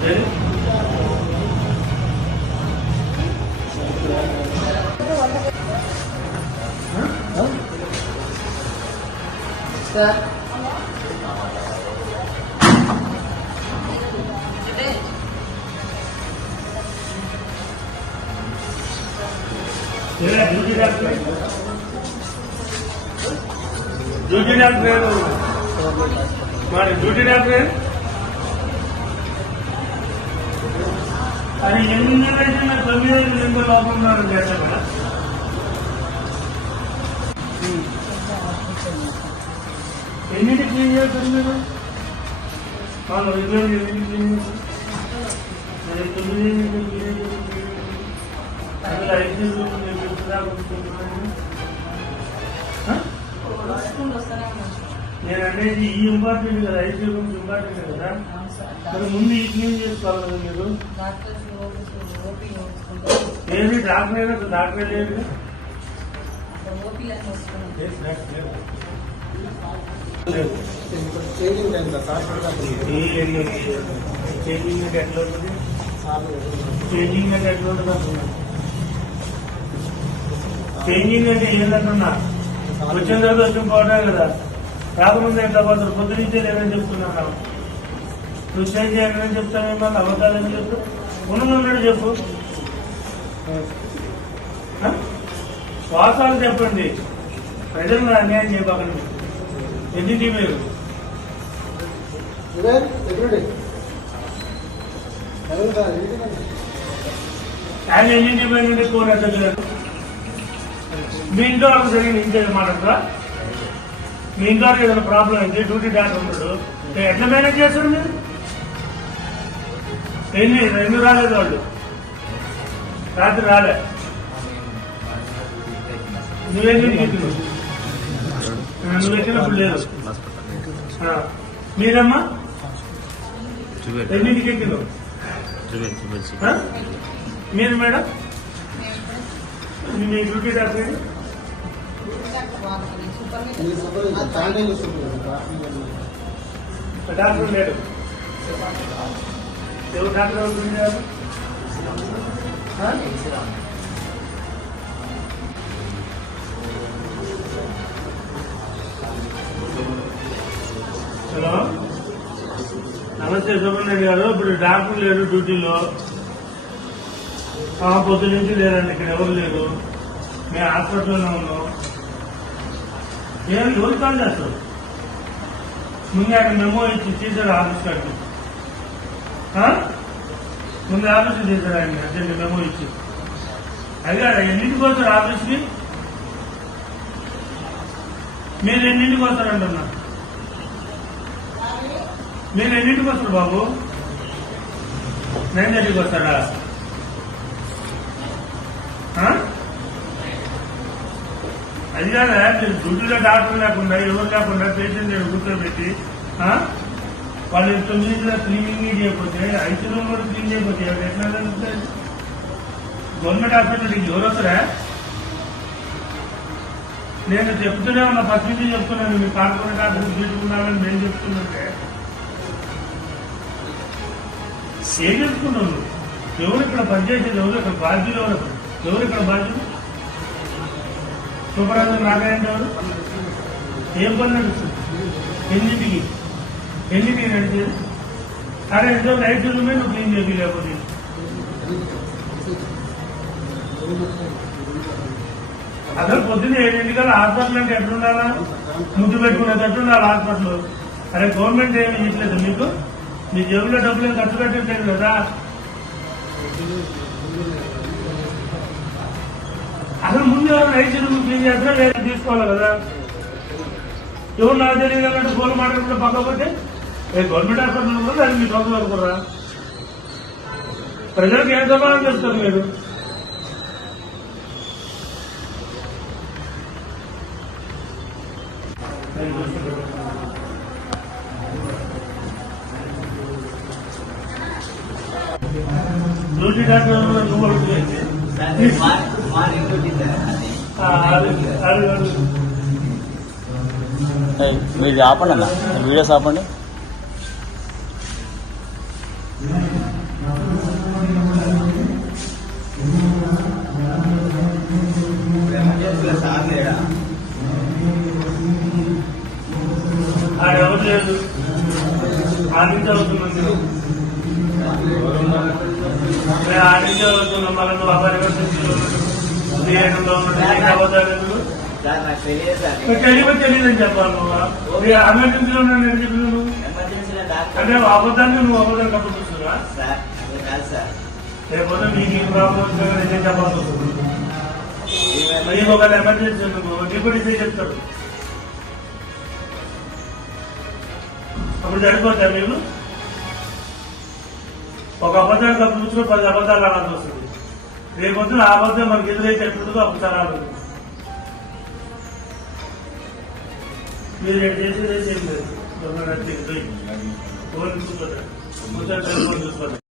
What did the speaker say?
네. 응? 응? 끝. 얘네 뉴질랜드 뉴질랜드에도 말해 뉴질랜드에 తొమ్మిది ఐదు ఎంత లోపం ఉన్నారని చేస్తాను కదా. ఎన్నింటి క్లీన్ చేస్తారు మీరు? వాళ్ళు ఇరవై ఎన్నింటి క్లీన్ చేస్తారు? తొమ్మిది క్లీన్ చేస్తారు? అసలు ఐదు నేను అనేది ఈ ఇంపార్టెంట్ కదా ఐదు ఇంపార్టెంట్ కదా. మరి ముందు ఈ చేసుకోవాలి కదా మీరు? ఏది డాక్టర్ అయినా డాక్టర్ లేదు? అక్కడ ఓపీలను లేదు. చేంజింగ్ చేంజింగ్ అంటే ఎట్లా ఉంటుంది చేంజింగ్ అంటే ఎట్లా ఉంటుంది అసలు? చేంజింగ్ అంటే ఏంటంటున్నా వచ్చిన తర్వాత వచ్చిన పోవడమే కదా. రాకముందు ఎట్లా పోతారు? పొద్దు నుంచే లేదని చెప్తున్నాను నువ్వు చేంజ్ చేయాలని చెప్తాను మాకు అబద్ధాలని చెప్పు. ఉన్నది ఉన్నట్టు చెప్పు. ఆ? వాస్తవాలు చెప్పండి. ప్రజలను అన్యాయం చేయబాకండి. ఎన్నింటి మీరు? ఆయన ఎన్నింటి పోయినంటే కోర దగ్గర మీ ఇంట్లో వాళ్ళకి జరిగిన ఇంతే మాట్లాడతా మీ ఇంట్లో ఏదైనా ప్రాబ్లం అయితే డ్యూటీ డాక్టర్ ఉన్నాడు ఎట్లా మేనేజ్ చేస్తారు మీరు? ఎన్ని? రెండు రాలేదు వాళ్ళు. రాత్రి రాలే. నువ్వెన్నింటికి నువ్వు ఎక్కినప్పుడు లేదు. మీరమ్మా? ఎన్నింటికి ఎక్కినావు? మీరు మేడం? మీ డ్యూటీ డాక్టర్ డాక్టర్ లేడు ఎవరు డాక్టర్ ఎవరు ఉన్నారు? హలో? నమస్తే సుబ్రహ్మణ్యం గారు. ఇప్పుడు డాక్టర్ లేరు డ్యూటీలో. పొద్దు నుంచి లేరండి ఇక్కడ ఎవరు లేరు. మేము హాస్పిటల్లోనే ఉన్నాం. ఏమి ఎవరు కాల్ చేస్తారు? ముందు అక్కడ మెమో ఇచ్చి తీసారు ఆఫీస్ కాడికి ముందు ఆపరేషన్ చేశారు ఆయన అర్జెంట్ మెమో ఇచ్చి. అడిగాడు ఎన్నింటికి పోతారు ఆఫీస్కి మీరు ఎన్నింటికి వస్తారంటున్నా మీరు ఎన్నింటికి వస్తారు బాబు? నైన్ థర్టీకి వస్తాడా ఆ? అది కాదా మీరు డాక్టర్ లేకుండా ఎవరు లేకుండా పేషెంట్ కూర్చోబెట్టి ఆ? వాళ్ళు తొమ్మిది క్లీనింగ్ చేయకపోతే ఐదు రూమ్ కూడా క్లీన్ చేయకపోతే ఎట్లా జరుగుతుంది? గవర్నమెంట్ హాస్పిటల్కి ఎవరు వస్తారా నేను చెప్తూనే ఉన్నా ఫస్ట్ నుంచి చెప్తున్నాను మీ కార్పొరేట్ డాక్టర్ తీసుకున్నారని నేను చెప్తుంటే సేవించుకున్నాను ఎవరు ఇక్కడ పనిచేసేది ఎవరు ఇక్కడ బాధ్యులు ఎవరు? ఎవరు ఇక్కడ బాధ్యులు? సూపర్వైజర్ నాగార్జున ఎవరు? ఏం పని నడుస్తుంది? ఎన్నింటికి ఎన్నింటికి నడిచేది అరే ఏదో నైట్ రూమే నువ్వు క్లీన్ చేయాలి లేకపోతే. అసలు పొద్దున్న ఏడింటికల్లా హాస్పిటల్ అంటే ఎట్లుండాలా? ముద్దు పెట్టుకునేది ఉండాలి హాస్పిటల్? అరే గవర్నమెంట్ ఏమి ఇట్లేదు మీకు? మీ జేబులో డబ్బులు ఖర్చు పెట్టట్లేదు కదా? అసలు ముందు ఎవరు రైతు చెరువు క్లీన్ చేస్తారో లేదా తీసుకోవాలి కదా? ఎవరు నాకు తెలియదు అన్నట్టు ఫోన్ మాట్లాడుకుంటే పక్కపోతే గవర్నమెంట్ హాస్పిటల్ కూడా అది మీ సొంత వరకురా ప్రజలకు ఏం సమాధానం చేస్తారు మీరు? డ్యూటీ డాక్టర్ నువ్వు అడుగుతుంది మీది ఆపండి అన్న. వీడియోస్ ఆపండి. నేను ఆడించే తెలియదు తెలియదని చెప్పాలి నువ్వు ఎమర్జెన్సీలో ఉన్నాను నువ్వు అంటే అబద్ధాన్ని నువ్వు అబద్ధం లేకపోతే ఈ ప్రాబ్లం చెప్పాల్సి వస్తుంది నీకు ఒక ఎమర్జెన్సీ డిప్యూటీ చెప్తాడు అప్పుడు సరిపోతా మీరు? ఒక అబద్ధాన్ని కప్పించుకుని పది అబద్ధాలు ఆడాల్సి వస్తుంది రేపొద్దున ఆ అబద్ధం మనకి ఎదురైతే ఎట్లుంటుందో అప్పుడు తరాలు మీరు ఎటు చేసేది ఏం లేదు. చూసుకోండి చూసుకోండి